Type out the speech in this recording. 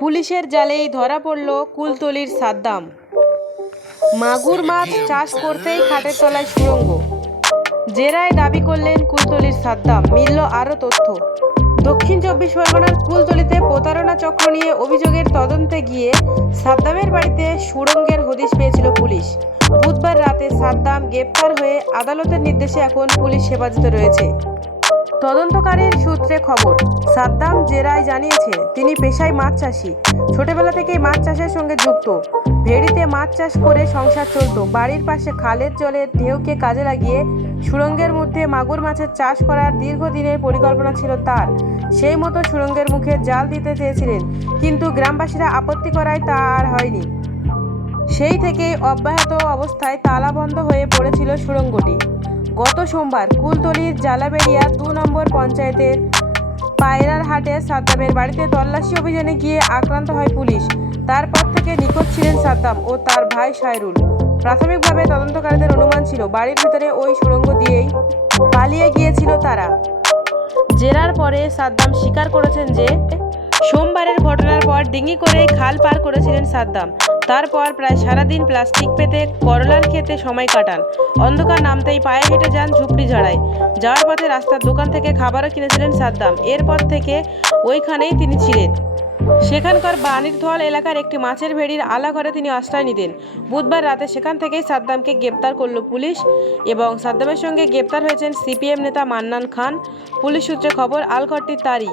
পুলিশের জালেই ধরা পড়ল কুলতলির সাদ্দাম। মাগুর মাছ চাষ করতেই খাটের তলায় সুড়ঙ্গ। জেরায় দাবি করলেন কুলতলির সাদ্দাম, মিলল আরও তথ্য। দক্ষিণ চব্বিশ পরগনার কুলতলিতে প্রতারণা চক্র নিয়ে অভিযোগের তদন্তে গিয়ে সাদ্দামের বাড়িতে সুড়ঙ্গের হদিশ পেয়েছিল পুলিশ। বুধবার রাতে সাদ্দাম গ্রেপ্তার হয়ে আদালতের নির্দেশে এখন পুলিশ হেফাজতে রয়েছে। তদন্তকারীর সূত্রে খবর, সাদ্দাম জেরায় জানিয়েছে, তিনি পেশায় মাছ চাষি। ছোটবেলা থেকেই মাছ চাষের সঙ্গে যুক্ত। ভেড়িতে মাছ চাষ করে সংসার চলতো। বাড়ির পাশে খালের জলের ঢেউকে কাজে লাগিয়ে সুড়ঙ্গের মধ্যে মাগুর মাছের চাষ করার দীর্ঘদিনের পরিকল্পনা ছিল তার। সেই মতো সুড়ঙ্গের মুখে জাল দিতে চেয়েছিলেন, কিন্তু গ্রামবাসীরা আপত্তি করায় তা আর হয়নি। সেই থেকেই অব্যাহত অবস্থায় তালাবন্ধ হয়ে পড়েছিল সুড়ঙ্গটি গত সোমবার কুলতলির জালাবেড়িয়া দু নম্বর পঞ্চায়েতের পায়রার হাটে সাদ্দামের বাড়িতে তল্লাশি অভিযানে গিয়ে আক্রান্ত হয় পুলিশ। তারপর থেকে নিখোঁজ ছিলেন সাদ্দাম ও তার ভাই সাইরুল প্রাথমিকভাবে তদন্তকারীদের অনুমান ছিল, বাড়ির ভিতরে ওই সুড়ঙ্গ দিয়েই পালিয়ে গিয়েছিল তারা। জেরার পরে সাদ্দাম স্বীকার করেছেন যে, সোমবারের ঘটনার পর ডিঙি করে খাল পার করেছিলেন সাদ্দাম। তারপর প্রায় সারাদিন প্লাস্টিক পেতে করলার খেতে সময় কাটান। অন্ধকার নামতেই পায়ে হেঁটে যান ঝুপড়ি ঝাড়ায়। যাওয়ার পথে রাস্তার দোকান থেকে খাবারও কিনেছিলেন সাদ্দাম। এরপর থেকে ওইখানেই তিনি ছিলেন। সেখানকার বাণীরধল এলাকার একটি মাছের ভেড়ির আলা ঘরে তিনি আশ্রয় নিতেন। বুধবার রাতে সেখান থেকেই সাদ্দামকে গ্রেপ্তার করল পুলিশ এবং সাদ্দামের সঙ্গে গ্রেপ্তার হয়েছেন সিপিএম নেতা মান্নান খান। পুলিশ সূত্রে খবর আলঘরটির তারই।